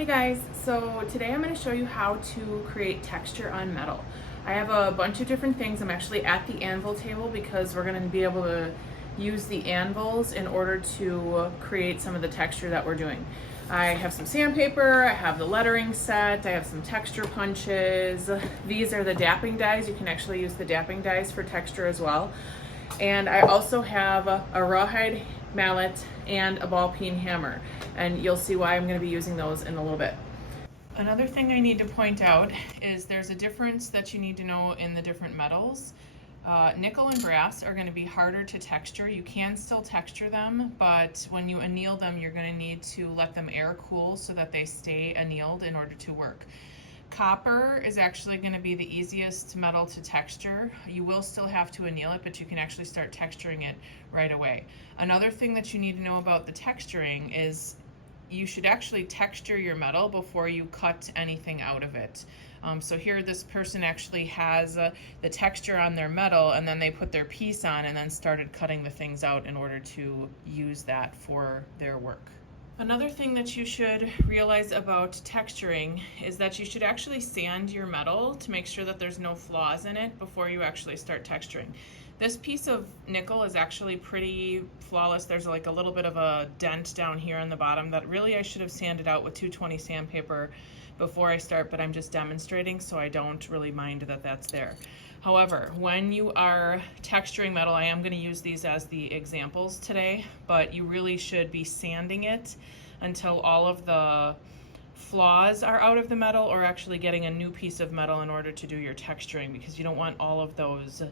Hey guys, so today I'm going to show you how to create texture on metal. I have a bunch of different things. I'm actually at the anvil table because we're going to be able to use the anvils in order to create some of the texture that we're doing. I have some sandpaper, I have the lettering set, I have some texture punches. These are the dapping dies. You can actually use the dapping dies for texture as well. And I also have a rawhide mallet and a ball peen hammer, and you'll see why I'm going to be using those in a little bit. Another thing I need to point out is there's a difference that you need to know in the different metals. Nickel and brass are going to be harder to texture. You can still texture them, but when you anneal them, you're going to need to let them air cool so that they stay annealed in order to work. Copper is actually going to be the easiest metal to texture. You will still have to anneal it, but you can actually start texturing it right away. Another thing that you need to know about the texturing is you should actually texture your metal before you cut anything out of it. So here this person actually has the texture on their metal, and then they put their piece on and then started cutting the things out in order to use that for their work. Another thing that you should realize about texturing is that you should actually sand your metal to make sure that there's no flaws in it before you actually start texturing. This piece of nickel is actually pretty flawless. There's like a little bit of a dent down here on the bottom that really I should have sanded out with 220 sandpaper before I start, but I'm just demonstrating, so I don't really mind that that's there. However, when you are texturing metal, I am going to use these as the examples today, but you really should be sanding it until all of the flaws are out of the metal, or actually getting a new piece of metal in order to do your texturing, because you don't want all of those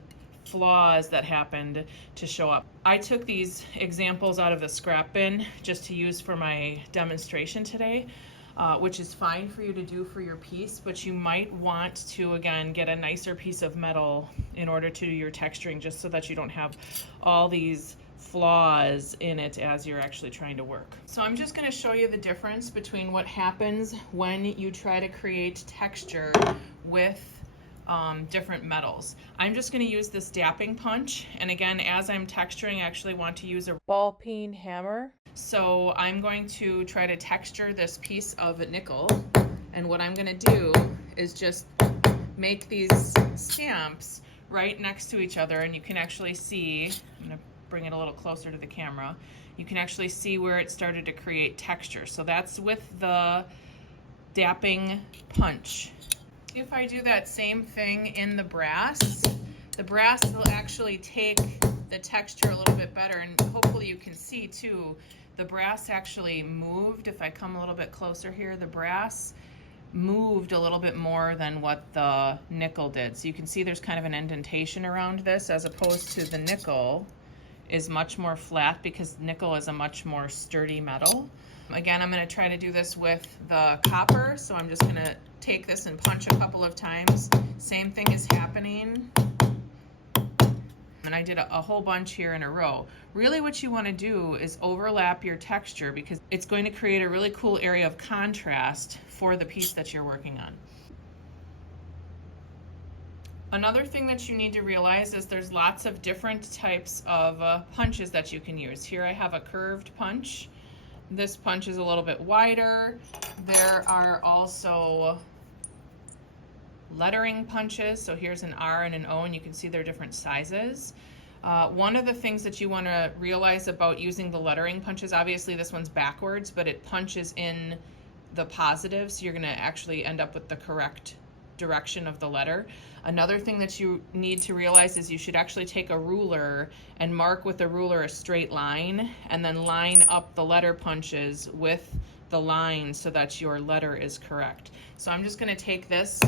flaws that happened to show up. I took these examples out of the scrap bin just to use for my demonstration today. Which is fine for you to do for your piece, but you might want to, again, get a nicer piece of metal in order to do your texturing, just so that you don't have all these flaws in it as you're actually trying to work. So I'm just going to show you the difference between what happens when you try to create texture with different metals. I'm just going to use this dapping punch, and again, as I'm texturing, I actually want to use a ball peen hammer. So I'm going to try to texture this piece of nickel, and what I'm going to do is just make these stamps right next to each other, and you can actually see, I'm going to bring it a little closer to the camera, you can actually see where it started to create texture. So that's with the dapping punch. If I do that same thing in the brass will actually take the texture a little bit better, and hopefully you can see too, the brass actually moved. If I come a little bit closer here, the brass moved a little bit more than what the nickel did. So you can see there's kind of an indentation around this, as opposed to the nickel is much more flat, because nickel is a much more sturdy metal. Again, I'm going to try to do this with the copper, so I'm just going to take this and punch a couple of times. Same thing is happening. And I did a whole bunch here in a row. Really what you want to do is overlap your texture, because it's going to create a really cool area of contrast for the piece that you're working on. Another thing that you need to realize is there's lots of different types of punches that you can use. Here I have a curved punch. This punch is a little bit wider. There are also lettering punches. So here's an R and an O, and you can see they're different sizes. One of the things that you want to realize about using the lettering punches, obviously this one's backwards, but it punches in the positive, so you're going to actually end up with the correct direction of the letter. Another thing that you need to realize is you should actually take a ruler and mark with a ruler a straight line, and then line up the letter punches with the line so that your letter is correct. So I'm just going to take this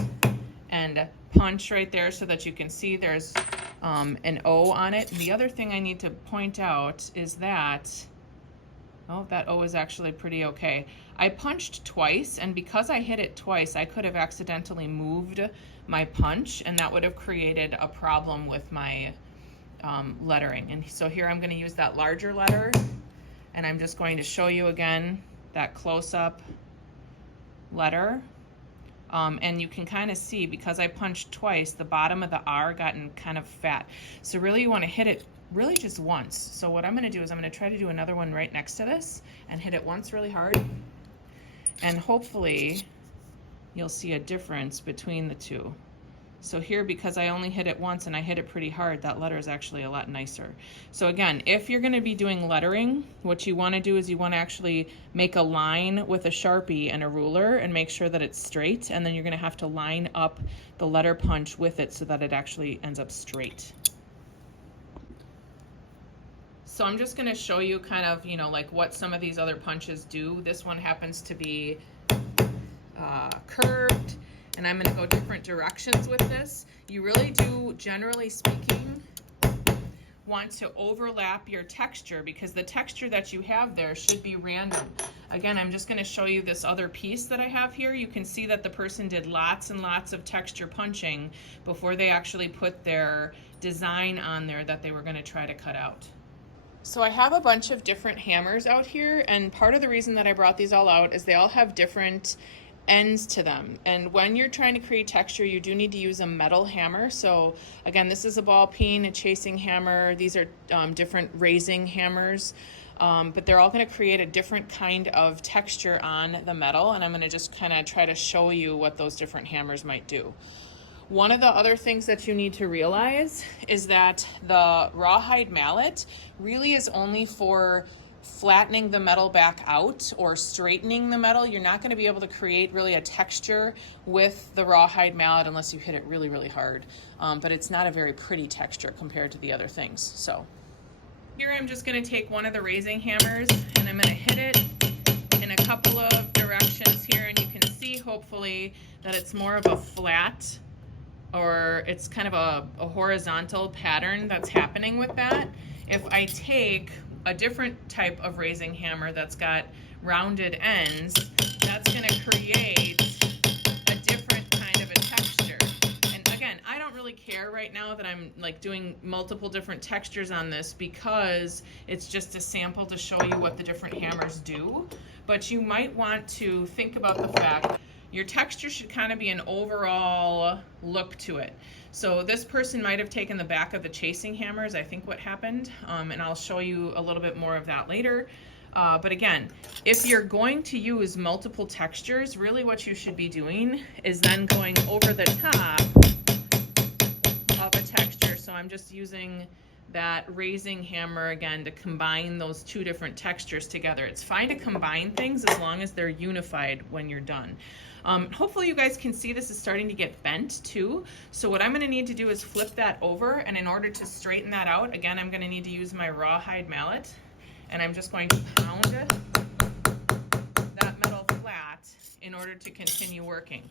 and punch right there so that you can see there's an O on it. The other thing I need to point out is that, oh, that O is actually pretty okay. I punched twice, and because I hit it twice, I could have accidentally moved my punch, and that would have created a problem with my lettering. And so here I'm going to use that larger letter, and I'm just going to show you again that close-up letter. And you can kind of see, because I punched twice, the bottom of the R gotten kind of fat. So really you want to hit it really just once. So what I'm going to do is I'm going to try to do another one right next to this and hit it once really hard. And hopefully you'll see a difference between the two. So here, because I only hit it once and I hit it pretty hard, that letter is actually a lot nicer. So again, if you're going to be doing lettering, what you want to do is you want to actually make a line with a Sharpie and a ruler and make sure that it's straight, and then you're going to have to line up the letter punch with it so that it actually ends up straight. So I'm just going to show you kind of, you know, like what some of these other punches do. This one happens to be curved, and I'm going to go different directions with this. You really do, generally speaking, want to overlap your texture, because the texture that you have there should be random. Again, I'm just going to show you this other piece that I have here. You can see that the person did lots and lots of texture punching before they actually put their design on there that they were going to try to cut out. So I have a bunch of different hammers out here, and part of the reason that I brought these all out is they all have different ends to them. And when you're trying to create texture, you do need to use a metal hammer. So again, this is a ball peen, a chasing hammer. These are different raising hammers, but they're all going to create a different kind of texture on the metal. And I'm going to just kind of try to show you what those different hammers might do. One of the other things that you need to realize is that the rawhide mallet really is only for flattening the metal back out or straightening the metal. You're not going to be able to create really a texture with the rawhide mallet unless you hit it really, really hard. But it's not a very pretty texture compared to the other things. So here I'm just going to take one of the raising hammers and I'm going to hit it in a couple of directions here, and you can see hopefully that it's more of a flat, or it's kind of a horizontal pattern that's happening with that. If I take a different type of raising hammer that's got rounded ends, that's going to create a different kind of a texture. And again, I don't really care right now that I'm like doing multiple different textures on this, because it's just a sample to show you what the different hammers do. But you might want to think about the fact your texture should kind of be an overall look to it. So this person might have taken the back of the chasing hammers, I think what happened, and I'll show you a little bit more of that later. But again, if you're going to use multiple textures, really what you should be doing is then going over the top of a texture. So I'm just using that raising hammer again to combine those two different textures together. It's fine to combine things as long as they're unified when you're done. Hopefully you guys can see this is starting to get bent too. So what I'm going to need to do is flip that over, and in order to straighten that out, again, I'm going to need to use my rawhide mallet, and I'm just going to pound that metal flat in order to continue working.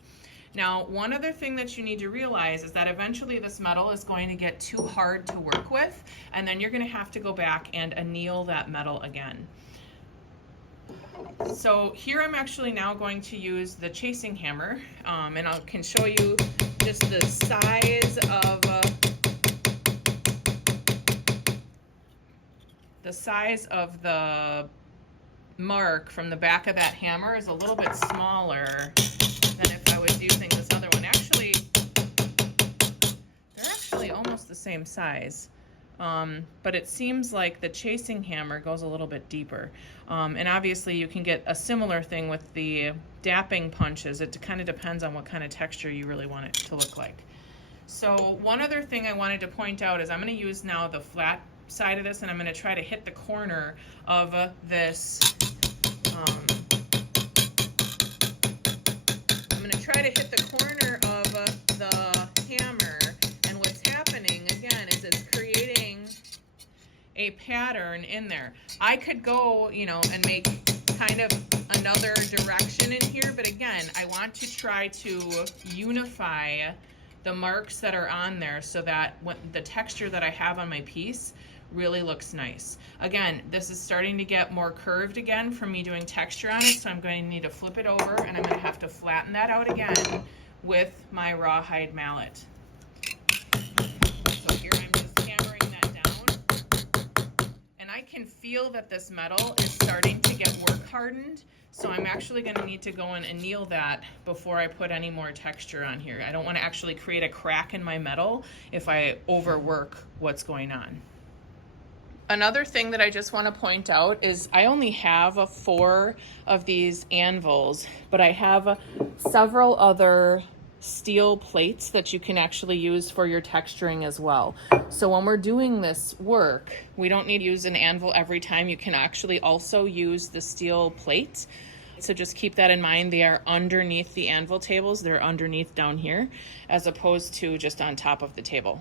Now, one other thing that you need to realize is that eventually this metal is going to get too hard to work with, and then you're going to have to go back and anneal that metal again. So here I'm actually now going to use the chasing hammer, and I can show you just the size of the mark from the back of that hammer is a little bit smaller than if I was using this other one. Actually, they're actually almost the same size. But it seems like the chasing hammer goes a little bit deeper. And obviously you can get a similar thing with the dapping punches. It kind of depends on what kind of texture you really want it to look like. So one other thing I wanted to point out is I'm going to use now the flat side of this, and I'm going to try to hit the corner of this. I'm going to try to hit the corner of the hammer, and what's happening again is it's creating a pattern in there. I could go, you know, and make kind of another direction in here, but again, I want to try to unify the marks that are on there so that when the texture that I have on my piece really looks nice. Again, this is starting to get more curved again from me doing texture on it, so I'm going to need to flip it over, and I'm going to have to flatten that out again with my rawhide mallet. So here I'm just hammering that down, and I can feel that this metal is starting to get work hardened, so I'm actually going to need to go and anneal that before I put any more texture on here. I don't want to actually create a crack in my metal if I overwork what's going on. Another thing that I just want to point out is I only have 4 of these anvils, but I have several other steel plates that you can actually use for your texturing as well. So when we're doing this work, we don't need to use an anvil every time. You can actually also use the steel plate. So just keep that in mind. They are underneath the anvil tables. They're underneath down here, as opposed to just on top of the table.